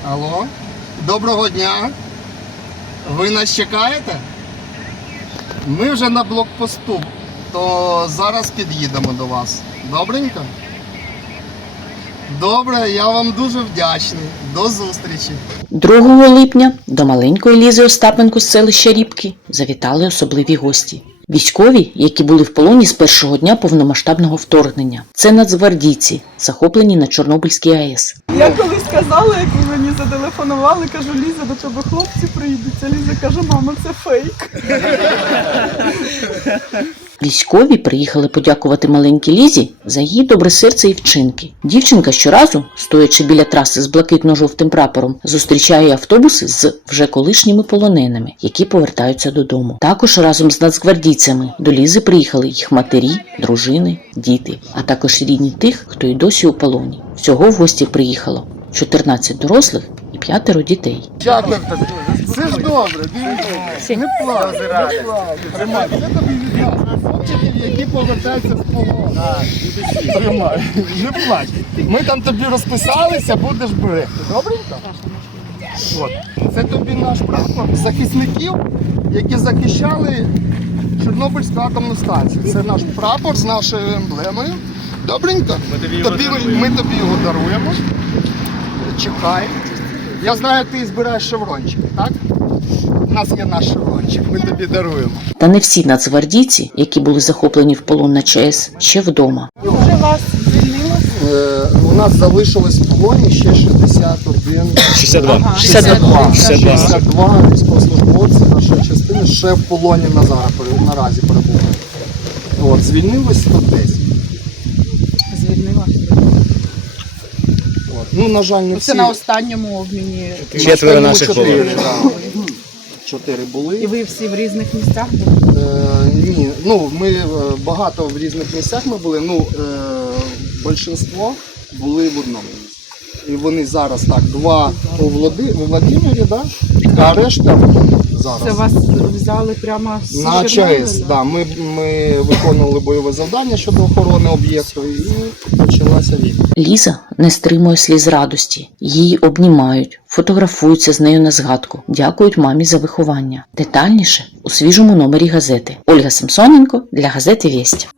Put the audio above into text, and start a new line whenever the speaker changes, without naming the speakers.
Алло, доброго дня. Ви нас чекаєте? Ми вже на блокпосту, то зараз під'їдемо до вас. Добренько? Добре, я вам дуже вдячний. До зустрічі.
2 липня до маленької Лізи Остапенко з селища Рібки завітали особливі гості. Військові, які були в полоні з першого дня повномасштабного вторгнення. Це нацгвардійці, захоплені на Чорнобильській АЕС.
Я колись сказала, як ви мені зателефонували, кажу, Ліза, до тебе хлопці приїдуть. А Ліза каже, мама, це фейк.
Військові приїхали подякувати маленькій Лізі за її добре серце і вчинки. Дівчинка щоразу, стоячи біля траси з блакитно-жовтим прапором, зустрічає автобуси з вже колишніми полоненими, які повертаються додому. Також разом з нацгвардійцями до Лізи приїхали їх матері, дружини, діти, а також рідні тих, хто й досі у полоні. Всього в гості приїхало 14 дорослих і 5 дітей.
Дякую тобі. Це ж добре, дивіться. Не плач, не плач. Тримай. Це тобі від нас. Хлопчиків, які повертаються з полону. Тримай. Не плач. Ми там тобі розписалися, будеш берегти. Добренько? От. Це тобі наш прапор захисників, які захищали Чорнобильську атомну станцію. Це наш прапор з нашою емблемою. Добренько? Ми тобі його даруємо. Чекай. Я знаю, ти збираєш шеврончики, так? У нас є наш шеврончик, ми тобі даруємо.
Та не всі нацгвардійці, які були захоплені в полон на ЧАЕС, ще вдома.
Вже вас звільнилося?
У нас залишилось в полоні ще 61...
62.
62 військовослужбовці нашої частини ще в полоні наразі перебувають. От, звільнилось 110.
Звільнилася.
Ну, на жаль, не всі.
Це на останньому обміні.
4 наших було.
4 були.
І ви всі в різних місцях були?
Ні, ну ми багато в різних місцях ми були, більшинство були в одному місці. І вони зараз так, 2 у Владимирі, да? А решта зараз.
Це вас взяли прямо з
На ЧАЕС, да. Ми виконували бойове завдання щодо охорони об'єкту і почалася війна.
Ліза не стримує сліз радості. Її обнімають, фотографуються з нею на згадку, дякують мамі за виховання. Детальніше у свіжому номері газети. Ольга Самсоненко для газети «Весть».